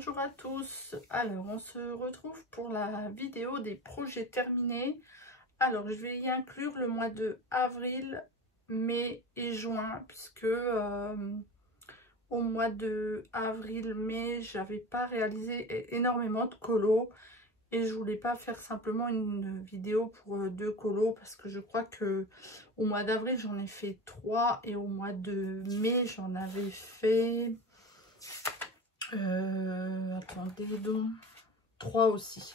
Bonjour à tous. Alors on se retrouve pour la vidéo des projets terminés. Alors je vais y inclure le mois de avril, mai et juin, puisque au mois de avril-mai j'avais pas réalisé énormément de colos et je voulais pas faire simplement une vidéo pour deux colos, parce que je crois que au mois d'avril j'en ai fait 3 et au mois de mai j'en avais fait attendez donc 3 aussi.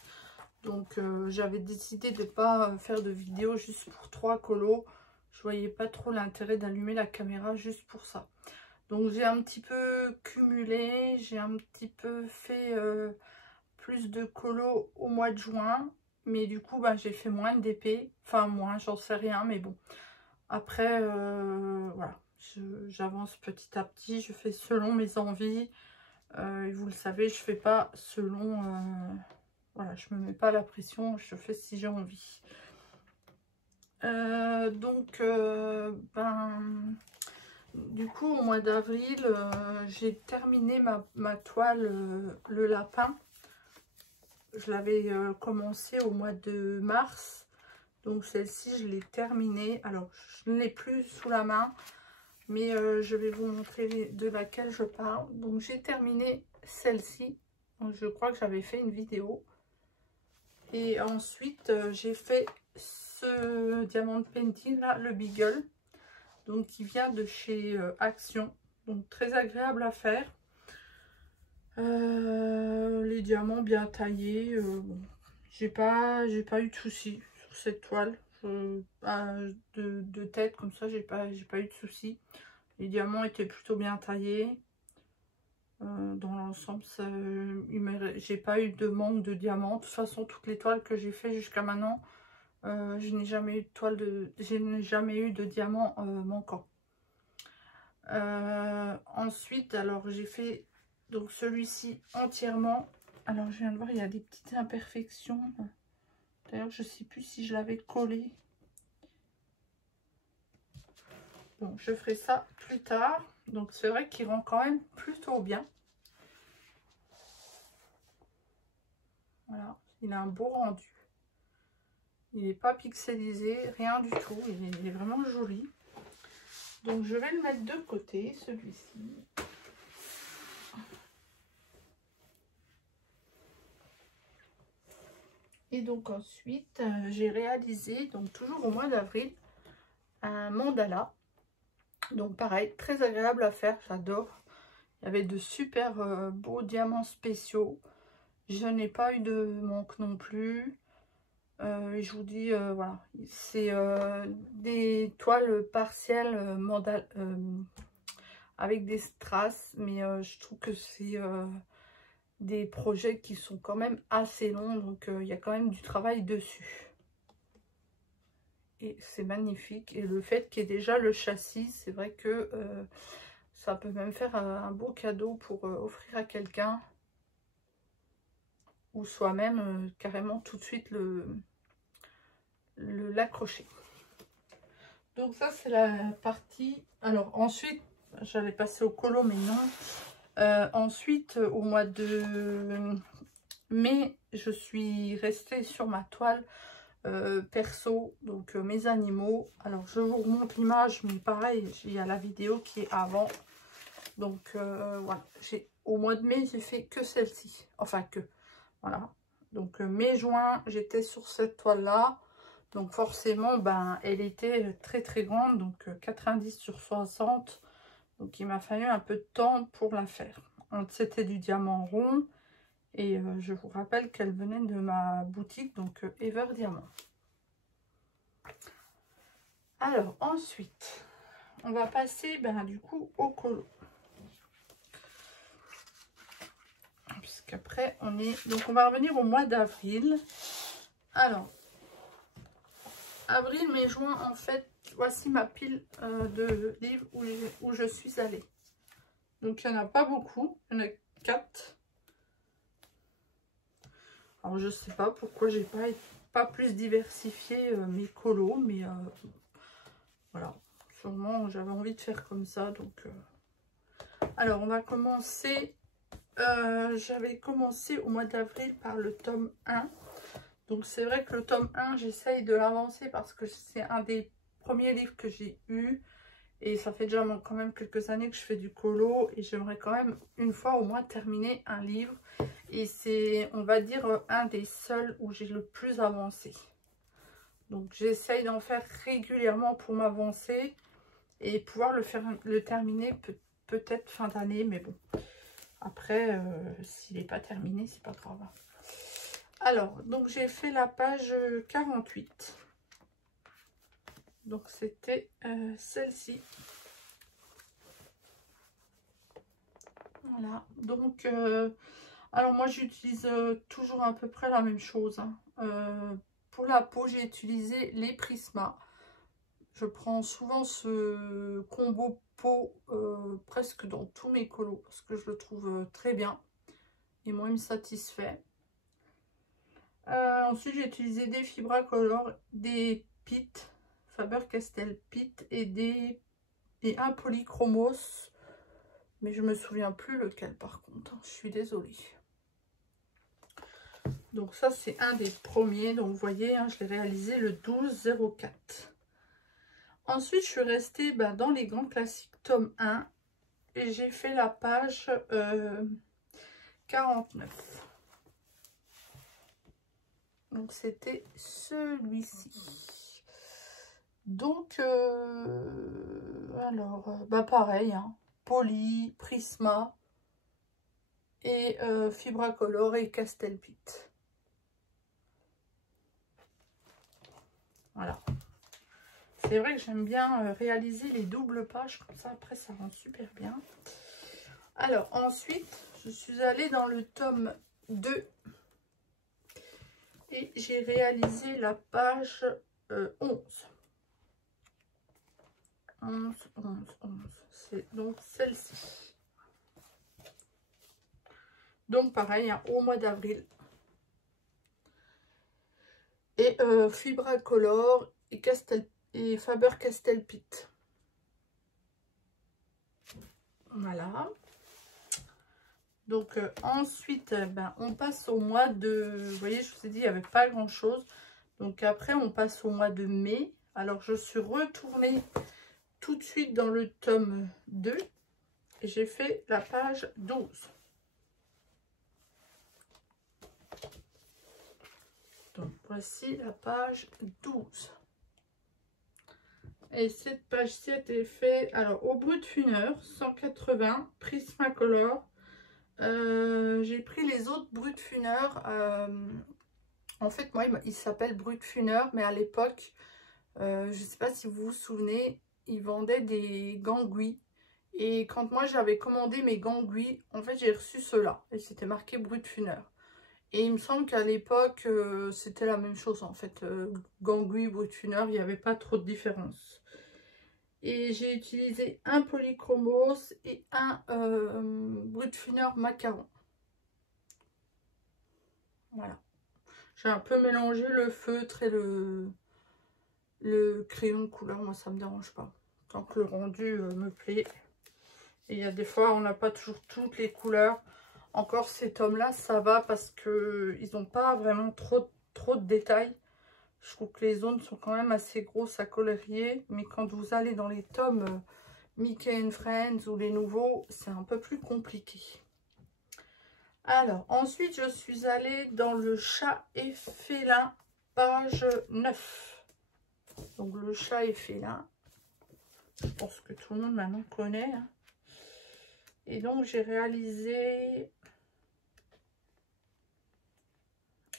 Donc j'avais décidé de pas faire de vidéo juste pour 3 colos. Je voyais pas trop l'intérêt d'allumer la caméra juste pour ça. Donc j'ai un petit peu cumulé, j'ai un petit peu fait plus de colos au mois de juin, mais du coup bah, j'ai fait moins de DP, enfin moins, j'en sais rien, mais bon. Après voilà, j'avance petit à petit, je fais selon mes envies. Et vous le savez, je fais pas selon, voilà, je me mets pas la pression, je fais si j'ai envie. Donc du coup au mois d'avril j'ai terminé ma toile le lapin. Je l'avais commencé au mois de mars, donc celle-ci je l'ai terminée. Alors je ne l'ai plus sous la main, mais je vais vous montrer de laquelle je parle. Donc j'ai terminé celle-ci, je crois que j'avais fait une vidéo. Et ensuite j'ai fait ce diamant painting là, le Beagle, donc qui vient de chez Action, donc très agréable à faire. Les diamants bien taillés, bon, j'ai pas eu de soucis sur cette toile. De tête comme ça, j'ai pas eu de soucis. Les diamants étaient plutôt bien taillés. Dans l'ensemble, j'ai pas eu de manque de diamants. De toute façon, toutes les toiles que j'ai fait jusqu'à maintenant, je n'ai jamais eu de diamants manquants. Ensuite, alors j'ai fait donc celui-ci entièrement. Alors je viens de voir, il y a des petites imperfections. D'ailleurs, je sais plus si je l'avais collé. Bon, je ferai ça plus tard. Donc c'est vrai qu'il rend quand même plutôt bien. Voilà, il a un beau rendu. Il n'est pas pixelisé, rien du tout. Il est vraiment joli. Donc je vais le mettre de côté, celui-ci. Et donc ensuite, j'ai réalisé, donc toujours au mois d'avril, un mandala. Donc pareil, très agréable à faire, j'adore. Il y avait de super beaux diamants spéciaux. Je n'ai pas eu de manque non plus. Je vous dis, voilà, c'est des toiles partielles avec des strass, mais je trouve que c'est des projets qui sont quand même assez longs, donc il y a quand même du travail dessus. Et c'est magnifique. Et le fait qu'il y ait déjà le châssis, c'est vrai que ça peut même faire un beau cadeau pour offrir à quelqu'un. Ou soi-même carrément tout de suite l'accrocher. Donc ça c'est la partie. Alors ensuite, j'allais passer au colo, mais non. Ensuite, au mois de mai, je suis restée sur ma toile perso, donc mes animaux. Alors je vous remontre l'image, mais pareil, il y a la vidéo qui est avant. Donc voilà, au mois de mai, j'ai fait que celle-ci. Enfin que, voilà. Donc mai-juin, j'étais sur cette toile-là. Donc forcément, ben, elle était très très grande, donc 90 sur 60. Donc il m'a fallu un peu de temps pour la faire. C'était du diamant rond. Et je vous rappelle qu'elle venait de ma boutique, donc Ever Diamant. Alors ensuite, on va passer ben, du coup au colo. Puisqu'après on est... Donc on va revenir au mois d'avril. Alors, avril, mai, juin, en fait, voici ma pile de livres où je suis allée. Donc il n'y en a pas beaucoup, il y en a 4. Alors je sais pas pourquoi j'ai pas plus diversifié mes colos, mais voilà, sûrement j'avais envie de faire comme ça. Donc alors on va commencer j'avais commencé au mois d'avril par le tome 1. Donc c'est vrai que le tome 1, j'essaye de l'avancer parce que c'est un des premiers livres que j'ai eu. Et ça fait déjà quand même quelques années que je fais du colo. Et j'aimerais quand même une fois au moins terminer un livre. Et c'est, on va dire, un des seuls où j'ai le plus avancé. Donc j'essaye d'en faire régulièrement pour m'avancer. Et pouvoir le terminer peut-être fin d'année. Mais bon, après, s'il n'est pas terminé, c'est pas grave. Alors, donc j'ai fait la page 48. Donc c'était celle-ci. Voilà. Donc, alors moi j'utilise toujours à peu près la même chose. Hein. Pour la peau, j'ai utilisé les Prisma. Je prends souvent ce combo peau presque dans tous mes colos parce que je le trouve très bien. Et moi, il me satisfait. Ensuite, j'ai utilisé des Fibra Color, des Pitt, Faber-Castell Pitt et un Polychromos. Mais je me souviens plus lequel par contre. Je suis désolée. Donc ça, c'est un des premiers. Donc vous voyez, hein, je l'ai réalisé le 12-04. Ensuite, je suis restée dans les grands classiques tome 1. Et j'ai fait la page 49. Donc c'était celui-ci. Donc, alors, pareil, hein, Poly, Prisma et Fibra Color et Castell Pitt. Voilà. C'est vrai que j'aime bien réaliser les doubles pages, comme ça après ça rend super bien. Alors ensuite, je suis allée dans le tome 2 et j'ai réalisé la page 11. 11. C'est donc celle-ci. Donc pareil, hein, au mois d'avril. Et Fibra Color et Faber-Castell Pitt. Voilà. Donc ensuite, on passe au mois de... Vous voyez, je vous ai dit, il n'y avait pas grand-chose. Donc après, on passe au mois de mai. Alors, je suis retournée tout de suite dans le tome 2. Et j'ai fait la page 12. Donc, voici la page 12. Et cette page-ci a été faite, alors, au Brutfunner, 180, Prismacolor. J'ai pris les autres Brutfunner. En fait, moi, il s'appelle Brutfunner, mais à l'époque, je ne sais pas si vous vous souvenez, ils vendaient des gangouis. Et quand moi, j'avais commandé mes gangouis, en fait, j'ai reçu ceux-là. Et c'était marqué Brutfunner. Et il me semble qu'à l'époque, c'était la même chose, en fait. Gangouis, Brutfunner, il n'y avait pas trop de différence. Et j'ai utilisé un Polychromos et un Brutfunner Macaron. Voilà. J'ai un peu mélangé le feutre et le crayon de couleur. Moi, ça me dérange pas. Tant que le rendu me plaît. Et il y a des fois, on n'a pas toujours toutes les couleurs. Encore ces tomes-là, ça va parce qu'ils n'ont pas vraiment trop de détails. Je trouve que les zones sont quand même assez grosses à colorier. Mais quand vous allez dans les tomes Mickey and Friends ou les nouveaux, c'est un peu plus compliqué. Alors, ensuite, je suis allée dans le chat et félin, page 9. Donc, le chat et félin, je pense que tout le monde maintenant connaît. Hein. Et donc, j'ai réalisé...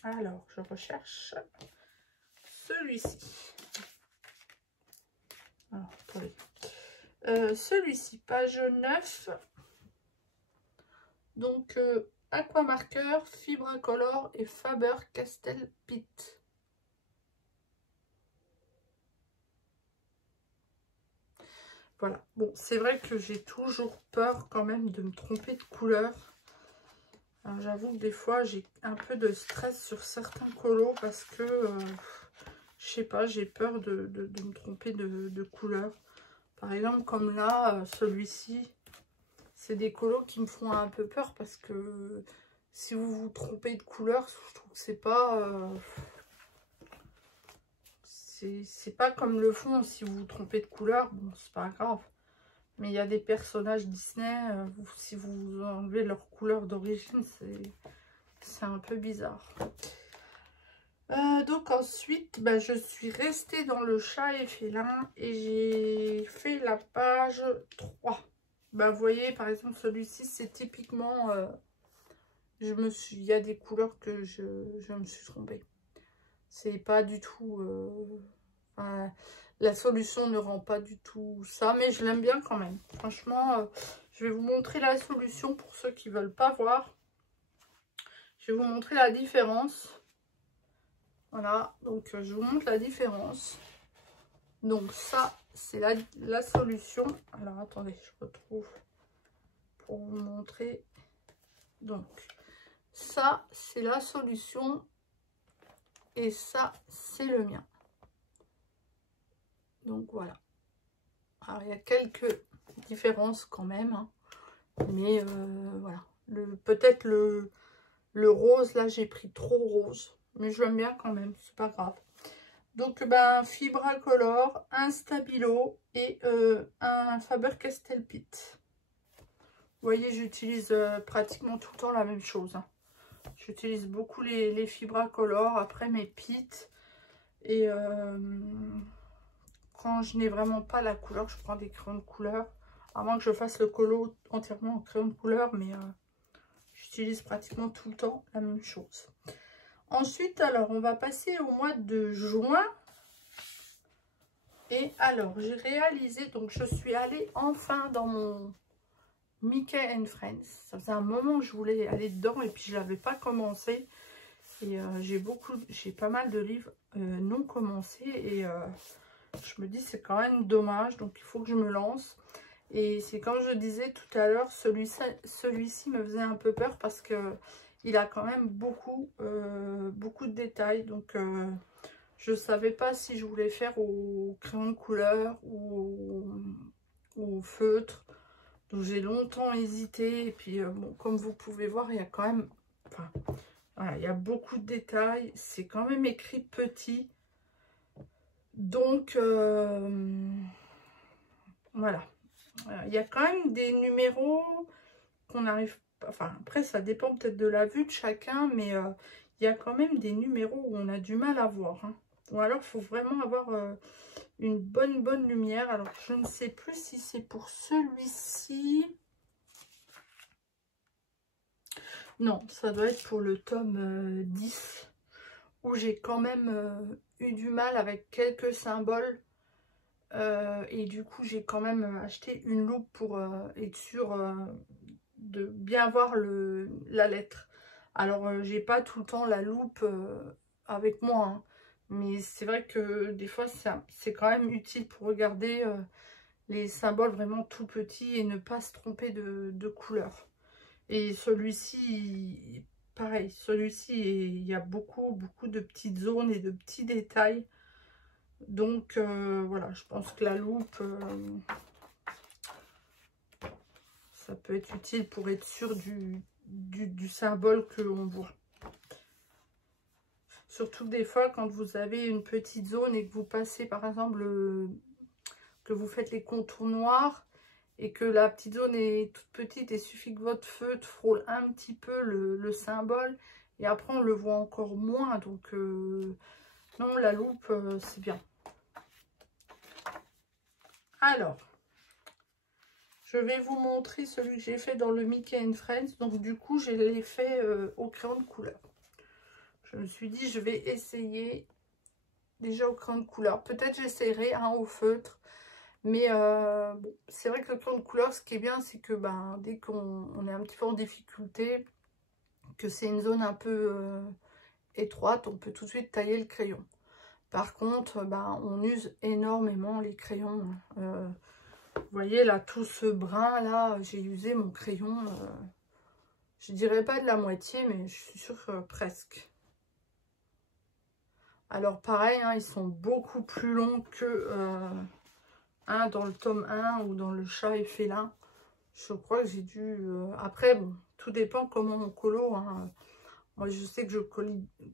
Alors, je recherche celui-ci. Alors, attendez. Celui-ci, page 9. Donc, Aquamarker, Fibra Color et Faber-Castell Pitt. Voilà. Bon, c'est vrai que j'ai toujours peur quand même de me tromper de couleur. Alors, j'avoue que des fois, j'ai un peu de stress sur certains colos parce que, je sais pas, j'ai peur de me tromper de couleur. Par exemple, comme là, celui-ci, c'est des colos qui me font un peu peur parce que si vous vous trompez de couleur, je trouve que c'est pas... c'est pas comme le fond, si vous vous trompez de couleur, bon, c'est pas grave. Mais il y a des personnages Disney, si vous enlevez leur couleur d'origine, c'est un peu bizarre. Donc ensuite, bah, je suis restée dans le chat et félin et j'ai fait la page 3. Bah, vous voyez, par exemple, celui-ci, c'est typiquement... il y a des couleurs que je me suis trompée. C'est pas du tout... la solution ne rend pas du tout ça, mais je l'aime bien quand même. Franchement, je vais vous montrer la solution pour ceux qui veulent pas voir. Je vais vous montrer la différence. Voilà, donc je vous montre la différence. Donc ça, c'est la solution. Alors attendez, je retrouve pour vous montrer. Donc ça, c'est la solution. Et ça, c'est le mien. Donc voilà. Alors il y a quelques différences quand même. Hein. Mais voilà. Peut-être le rose, là, j'ai pris trop rose. Mais je l'aime bien quand même, c'est pas grave. Donc, ben, Fibracolor, un Stabilo et un Faber-Castell Pitt. Vous voyez, j'utilise pratiquement tout le temps la même chose. Hein. J'utilise beaucoup les Fibracolor, après mes Pitt. Et quand je n'ai vraiment pas la couleur, je prends des crayons de couleur. À moins que je fasse le colo entièrement en crayon de couleur, mais j'utilise pratiquement tout le temps la même chose. Ensuite, alors, on va passer au mois de juin. Et alors, j'ai réalisé, donc je suis allée enfin dans mon Mickey and Friends. Ça faisait un moment que je voulais aller dedans et puis je l'avais pas commencé. Et j'ai pas mal de livres non commencés. Et je me dis, c'est quand même dommage, donc il faut que je me lance. Et c'est comme je disais tout à l'heure, celui-ci me faisait un peu peur parce que il a quand même beaucoup de détails. Donc, je ne savais pas si je voulais faire au crayon de couleur ou au feutre. Donc, j'ai longtemps hésité. Et puis, bon, comme vous pouvez voir, il y a quand même... Enfin, voilà, il y a beaucoup de détails. C'est quand même écrit petit. Donc, voilà. Il y a quand même des numéros qu'on n'arrive pas... Enfin, après, ça dépend peut-être de la vue de chacun, mais il y a quand même des numéros où on a du mal à voir. Hein. Ou alors, il faut vraiment avoir une bonne lumière. Alors, je ne sais plus si c'est pour celui-ci. Non, ça doit être pour le tome 10, où j'ai quand même eu du mal avec quelques symboles. Et du coup, j'ai quand même acheté une loupe pour être sûre de bien voir la lettre. Alors, j'ai pas tout le temps la loupe avec moi, hein, mais c'est vrai que des fois, c'est quand même utile pour regarder les symboles vraiment tout petits et ne pas se tromper de couleur. Et celui-ci, pareil, celui-ci, il y a beaucoup de petites zones et de petits détails. Donc, voilà, je pense que la loupe... ça peut être utile pour être sûr du symbole que l'on voit. Surtout que des fois, quand vous avez une petite zone et que vous passez, par exemple, que vous faites les contours noirs et que la petite zone est toute petite, et suffit que votre feutre frôle un petit peu le symbole et après on le voit encore moins. Donc, non, la loupe, c'est bien. Alors, je vais vous montrer celui que j'ai fait dans le Mickey and Friends. Donc, du coup, je l'ai fait au crayon de couleur. Je me suis dit, je vais essayer déjà au crayon de couleur. Peut-être j'essaierai un au feutre. Mais bon, c'est vrai que le crayon de couleur, ce qui est bien, c'est que ben, dès qu'on est un petit peu en difficulté, que c'est une zone un peu étroite, on peut tout de suite tailler le crayon. Par contre, ben, on use énormément les crayons. Vous voyez là, tout ce brun là, j'ai usé mon crayon, je dirais pas de la moitié, mais je suis sûre que presque. Alors pareil, hein, ils sont beaucoup plus longs que dans le tome 1 ou dans le chat et félin. Je crois que j'ai dû... Après, bon, tout dépend comment on colo. Hein. Moi, je sais que je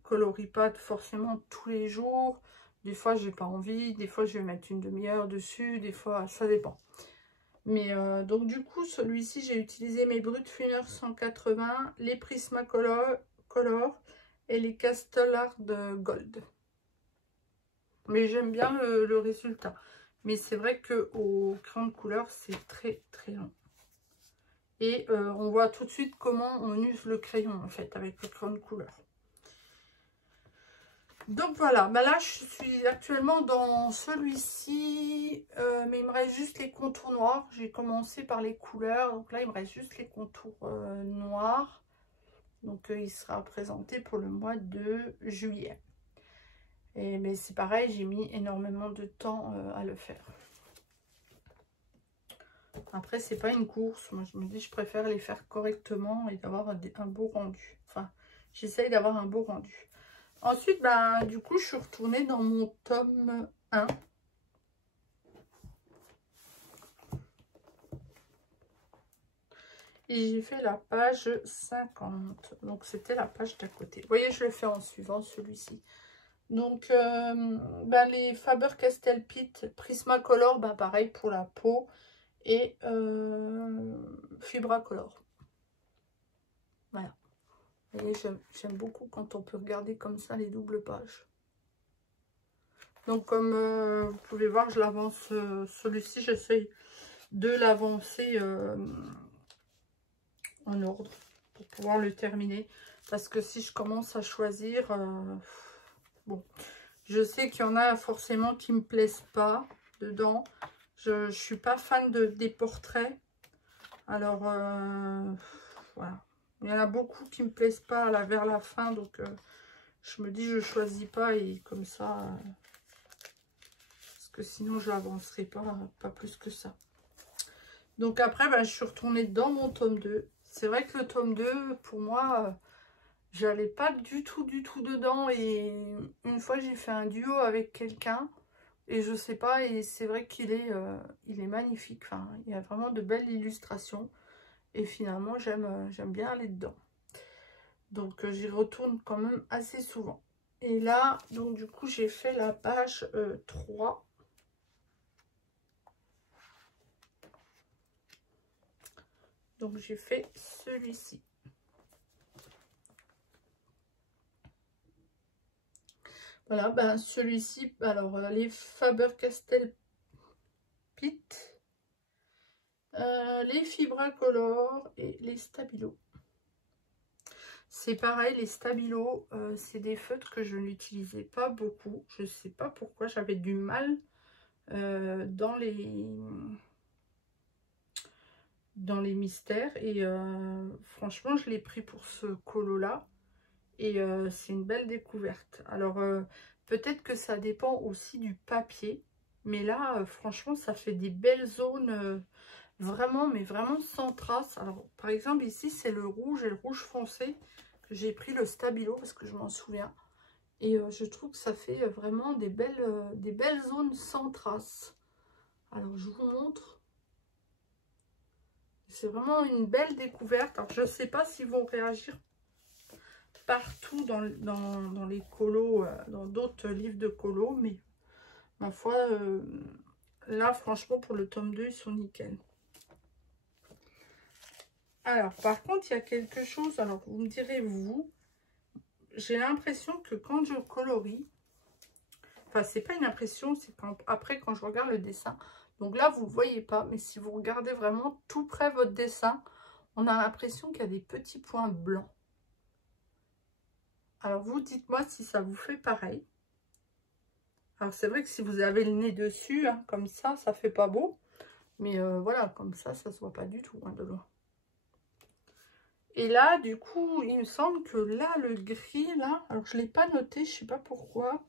colorie pas forcément tous les jours. Des fois, j'ai pas envie. Des fois, je vais mettre une demi-heure dessus. Des fois, ça dépend. Mais donc, du coup, celui-ci, j'ai utilisé mes Brutfuner 180, les Prismacolor et les Castell Gold. Mais j'aime bien le résultat. Mais c'est vrai qu'au crayon de couleur, c'est très, très long. Et on voit tout de suite comment on use le crayon, en fait, avec le crayon de couleur. Donc voilà, bah là, je suis actuellement dans celui-ci. Mais il me reste juste les contours noirs. J'ai commencé par les couleurs. Donc là, il me reste juste les contours noirs. Donc il sera présenté pour le mois de juillet. Mais c'est pareil, j'ai mis énormément de temps à le faire. Après, c'est pas une course. Moi, je me dis, je préfère les faire correctement et d'avoir un beau rendu. Enfin, j'essaye d'avoir un beau rendu. Ensuite, bah, du coup, je suis retournée dans mon tome 1. Et j'ai fait la page 50. Donc, c'était la page d'à côté. Vous voyez, je le fais en suivant celui-ci. Donc, bah, les Faber-Castell Pitt Prismacolor, bah, pareil pour la peau. Et Fibracolor. Voilà. Et j'aime beaucoup quand on peut regarder comme ça les doubles pages. Donc comme vous pouvez voir, je l'avance, celui-ci, j'essaye de l'avancer en ordre pour pouvoir le terminer. Parce que si je commence à choisir, bon, je sais qu'il y en a forcément qui ne me plaisent pas dedans. Je ne suis pas fan des portraits. Alors, voilà. Il y en a beaucoup qui ne me plaisent pas vers la fin. Donc, je me dis, je ne choisis pas. Et comme ça, parce que sinon, je n'avancerai pas plus que ça. Donc, après, ben, je suis retournée dans mon tome 2. C'est vrai que le tome 2, pour moi, j'allais pas du tout dedans. Et une fois, j'ai fait un duo avec quelqu'un. Et je sais pas, et c'est vrai qu'il il est magnifique. Enfin, il y a vraiment de belles illustrations. Et finalement, j'aime bien aller dedans. Donc, j'y retourne quand même assez souvent. Et là, donc du coup, j'ai fait la page 3. Donc, j'ai fait celui-ci. Voilà, ben celui-ci, alors les Faber-Castell Pitt, les Fibracolor et les Stabilo. C'est pareil, les Stabilo, c'est des feutres que je n'utilisais pas beaucoup. Je ne sais pas pourquoi, j'avais du mal dans les mystères. Et franchement, je l'ai pris pour ce colo-là. Et c'est une belle découverte. Alors, peut-être que ça dépend aussi du papier. Mais là, franchement, ça fait des belles zones vraiment, mais vraiment sans trace. Alors, par exemple, ici, c'est le rouge et le rouge foncé que j'ai pris le Stabilo parce que je m'en souviens. Et je trouve que ça fait vraiment des belles zones sans trace. Alors, je vous montre. C'est vraiment une belle découverte. Alors, je ne sais pas s'ils vont réagir partout dans les colos, dans d'autres livres de colos, mais ma foi, là, franchement, pour le tome 2, ils sont nickel. Alors, par contre, il y a quelque chose, alors vous me direz, vous, j'ai l'impression que quand je colorie, enfin, c'est pas une impression, c'est après, quand je regarde le dessin, donc là, vous ne le voyez pas, mais si vous regardez vraiment tout près votre dessin, on a l'impression qu'il y a des petits points blancs. Alors, vous, dites-moi si ça vous fait pareil. Alors, c'est vrai que si vous avez le nez dessus, hein, comme ça fait pas beau. Mais voilà, comme ça se voit pas du tout, hein, de loin. Et là, du coup, il me semble que là, le gris, là, alors je ne l'ai pas noté, je sais pas pourquoi.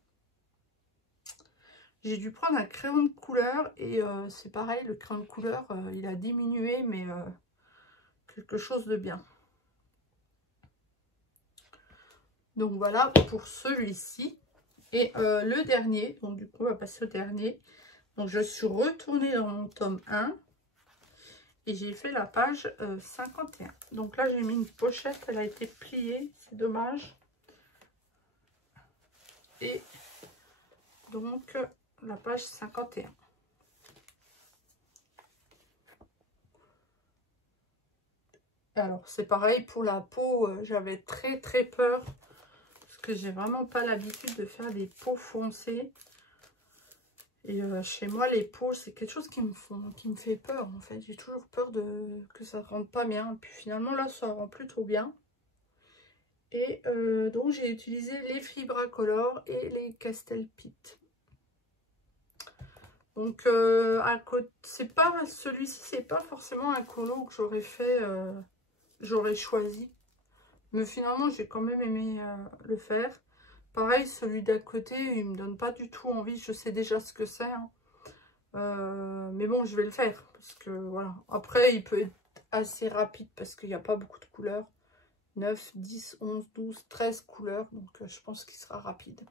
J'ai dû prendre un crayon de couleur et c'est pareil, le crayon de couleur, il a diminué, mais quelque chose de bien. Donc voilà pour celui-ci. Et le dernier, donc du coup on va passer au dernier. Donc je suis retournée dans mon tome 1. Et j'ai fait la page 51. Donc là, j'ai mis une pochette. Elle a été pliée. C'est dommage. Et donc, la page 51. Alors, c'est pareil pour la peau. J'avais très peur. Parce que j'ai vraiment pas l'habitude de faire des peaux foncées. Et chez moi, les peaux, c'est quelque chose qui me fait peur, en fait. J'ai toujours peur que ça ne rentre pas bien. Puis finalement, là, ça rend plutôt bien. Et donc, j'ai utilisé les Fibracolor et les Castel Pit. Donc, c'est pas celui-ci, c'est pas forcément un colo que j'aurais fait, j'aurais choisi. Mais finalement, j'ai quand même aimé le faire. Pareil, celui d'à côté, il me donne pas du tout envie. Je sais déjà ce que c'est. Hein. Mais bon, je vais le faire. Parce que voilà. Après, il peut être assez rapide parce qu'il n'y a pas beaucoup de couleurs. 9, 10, 11, 12, 13 couleurs. Donc, je pense qu'il sera rapide.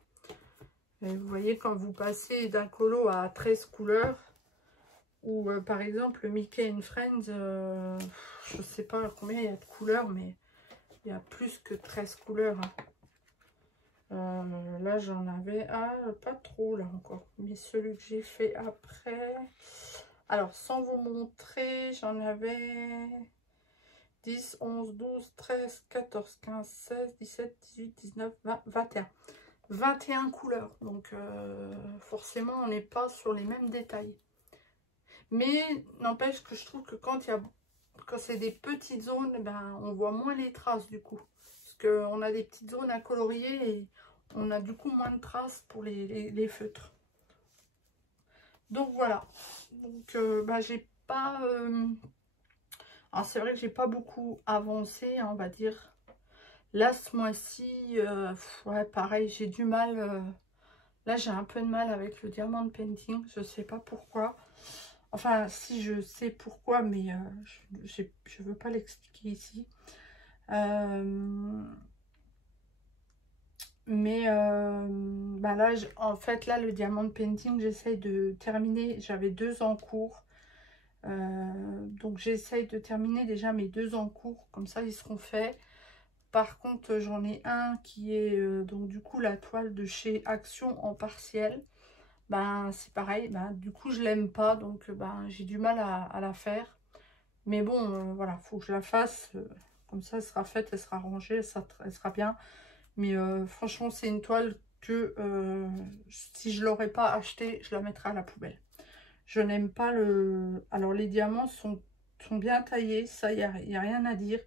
Et vous voyez, quand vous passez d'un colo à 13 couleurs, ou par exemple, Mickey and Friends, je ne sais pas combien il y a de couleurs, mais il y a plus que 13 couleurs. Hein. Là, j'en avais pas trop là encore. Mais celui que j'ai fait après... Alors, sans vous montrer, j'en avais 10, 11, 12, 13, 14, 15, 16, 17, 18, 19, 20, 21. 21 couleurs. Donc, forcément, on n'est pas sur les mêmes détails. Mais, n'empêche que je trouve que quand c'est des petites zones, ben, on voit moins les traces du coup. Parce qu'on a des petites zones à colorier et on a du coup moins de traces pour les feutres. Donc voilà. Donc bah, j'ai pas... Alors c'est vrai que j'ai pas beaucoup avancé, hein, on va dire. Là ce mois-ci, ouais pareil, j'ai du mal. Là j'ai un peu de mal avec le diamant painting. Je sais pas pourquoi. Enfin si je sais pourquoi, mais je veux pas l'expliquer ici. Mais bah là, en fait, là, le diamant painting, j'essaye de terminer. J'avais 2 en cours. Donc, j'essaye de terminer déjà mes 2 en cours. Comme ça, ils seront faits. Par contre, j'en ai un qui est donc du coup la toile de chez Action en partiel. Ben, c'est pareil. Ben, du coup, je l'aime pas. Donc, ben, j'ai du mal à la faire. Mais bon, voilà, faut que je la fasse. Comme ça, elle sera faite, elle sera rangée, elle sera bien. Mais franchement, c'est une toile que si je ne l'aurais pas achetée, je la mettrais à la poubelle. Je n'aime pas le... Alors, les diamants sont bien taillés, ça, il n'y a rien à dire.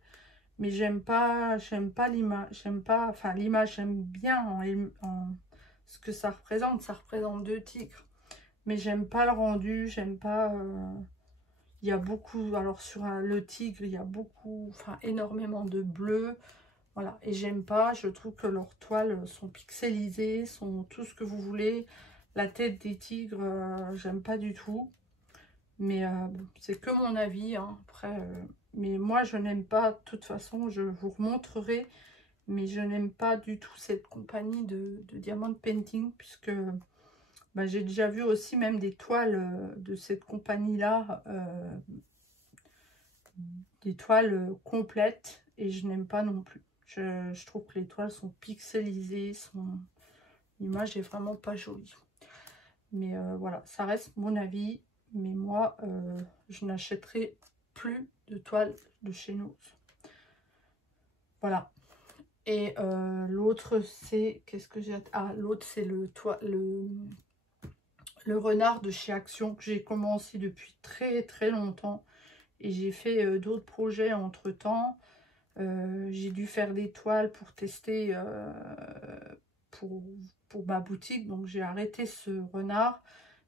Mais j'aime pas l'image. J'aime pas... Enfin, l'image, j'aime bien ce que ça représente. Ça représente 2 tigres. Mais j'aime pas le rendu, j'aime pas... Il y a beaucoup... Alors, sur le tigre, il y a beaucoup... Enfin, énormément de bleu. Voilà, et j'aime pas, je trouve que leurs toiles sont pixelisées, sont tout ce que vous voulez. La tête des tigres, j'aime pas du tout. Mais bon, c'est que mon avis, hein. Après, mais moi je n'aime pas, de toute façon, je vous remontrerai. Mais je n'aime pas du tout cette compagnie de Diamond Painting, puisque bah, j'ai déjà vu aussi même des toiles de cette compagnie-là, des toiles complètes, et je n'aime pas non plus. Je trouve que les toiles sont pixelisées, l'image est vraiment pas jolie. Mais voilà, ça reste mon avis. Mais moi, je n'achèterai plus de toiles de chez nous. Voilà. Et l'autre, c'est... Qu'est-ce que j'ai... Ah, l'autre, c'est le renard de chez Action que j'ai commencé depuis très longtemps. Et j'ai fait d'autres projets entre-temps. J'ai dû faire des toiles pour tester pour ma boutique. Donc j'ai arrêté ce renard.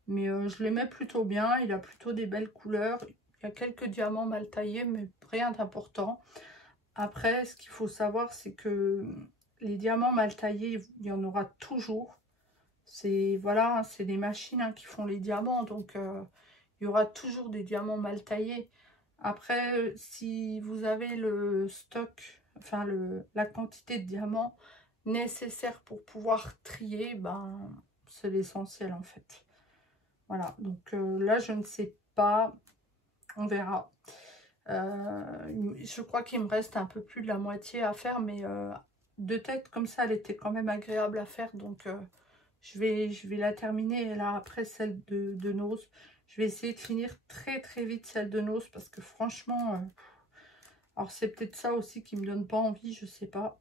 Mais je l'aimais plutôt bien. Il a plutôt des belles couleurs. Il y a quelques diamants mal taillés, mais rien d'important. Après, ce qu'il faut savoir, c'est que les diamants mal taillés, il y en aura toujours. Voilà, c'est des machines hein, qui font les diamants. Donc il y aura toujours des diamants mal taillés. Après, si vous avez le stock, enfin la quantité de diamants nécessaire pour pouvoir trier, ben c'est l'essentiel en fait. Voilà, donc là je ne sais pas, on verra. Je crois qu'il me reste un peu plus de la moitié à faire, mais de tête comme ça, elle était quand même agréable à faire. Donc je vais la terminer. Et là, après celle de Nose, je vais essayer de finir très très vite celle de Nose. Parce que franchement, alors c'est peut-être ça aussi qui me donne pas envie, je sais pas.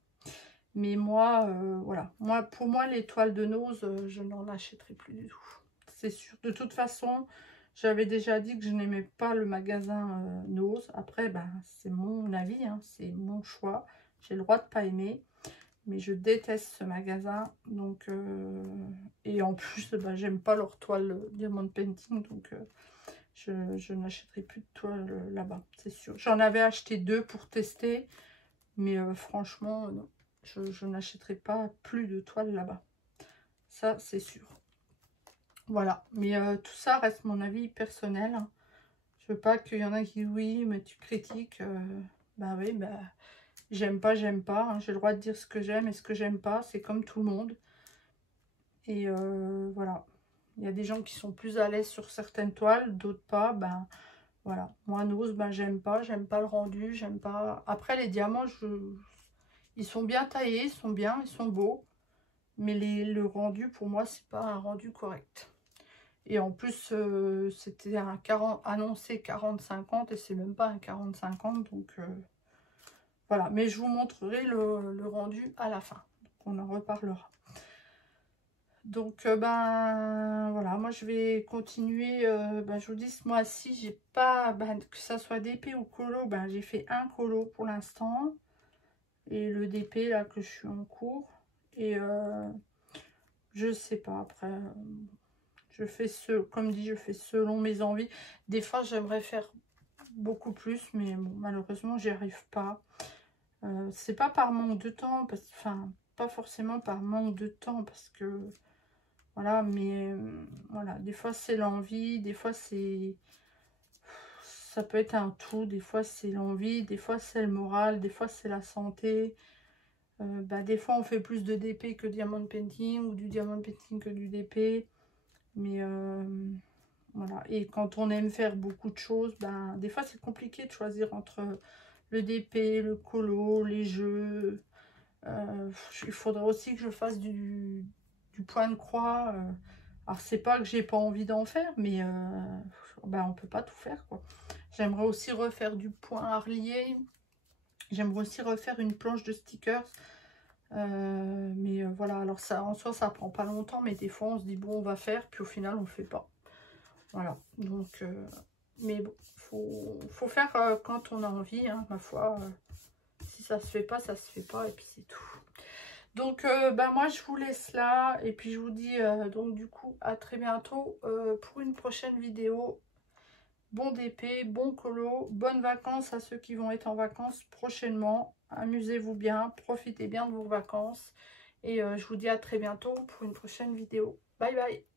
Mais moi, voilà. Pour moi, les toiles de Nose, je n'en achèterai plus du tout. C'est sûr. De toute façon, j'avais déjà dit que je n'aimais pas le magasin Nose. Après, ben, c'est mon avis, hein, c'est mon choix. J'ai le droit de pas aimer. Mais je déteste ce magasin. Donc, et en plus, ben, j'aime pas leur toile Diamond Painting. Donc, je n'achèterai plus de toile là-bas, c'est sûr. J'en avais acheté 2 pour tester. Mais franchement, non. Je n'achèterai pas plus de toiles là-bas. Ça, c'est sûr. Voilà. Mais tout ça reste mon avis personnel. Hein. Je veux pas qu'il y en a qui disent oui, mais tu critiques. Bah oui, bah j'aime pas, j'aime pas. Hein. J'ai le droit de dire ce que j'aime et ce que j'aime pas. C'est comme tout le monde. Et voilà. Il y a des gens qui sont plus à l'aise sur certaines toiles, d'autres pas. Ben voilà. Moi, Nose, ben j'aime pas le rendu, j'aime pas. Après, les diamants, ils sont bien taillés, ils sont bien, ils sont beaux. Mais le rendu, pour moi, c'est pas un rendu correct. Et en plus, c'était un annoncé 40-50 et c'est même pas un 40-50. Donc, voilà. Mais je vous montrerai le rendu à la fin. Donc, on en reparlera. Donc, ben, voilà. Moi, je vais continuer. Ben, je vous dis, ce mois-ci, j'ai pas, ben, que ça soit DP ou colo, ben, j'ai fait un colo pour l'instant. Et le DP, là, que je suis en cours. Et je sais pas, après, je fais comme dit, je fais selon mes envies. Des fois, j'aimerais faire beaucoup plus, mais bon, malheureusement, j'y arrive pas. C'est pas par manque de temps, enfin, pas forcément par manque de temps, parce que, voilà, mais, voilà, des fois, c'est l'envie, des fois, ça peut être un tout, des fois, c'est l'envie, des fois, c'est le moral, des fois, c'est la santé. Bah, des fois, on fait plus de DP que Diamond Painting, ou du Diamond Painting que du DP. Mais voilà. Et quand on aime faire beaucoup de choses, ben, des fois, c'est compliqué de choisir entre le DP, le colo, les jeux. Il faudrait aussi que je fasse du point de croix. Alors, c'est pas que j'ai pas envie d'en faire, mais ben, on peut pas tout faire, quoi. J'aimerais aussi refaire du point à relier. J'aimerais aussi refaire une planche de stickers. Mais voilà, alors ça en soi ça prend pas longtemps, mais des fois on se dit bon on va faire, puis au final on le fait pas. Voilà, donc mais bon, faut faire quand on a envie, hein, ma foi. Si ça se fait pas, ça se fait pas, et puis c'est tout. Donc bah moi je vous laisse là, et puis je vous dis donc du coup à très bientôt pour une prochaine vidéo. Bon DP, bon colo, bonnes vacances à ceux qui vont être en vacances prochainement. Amusez-vous bien, profitez bien de vos vacances. Et je vous dis à très bientôt pour une prochaine vidéo. Bye bye!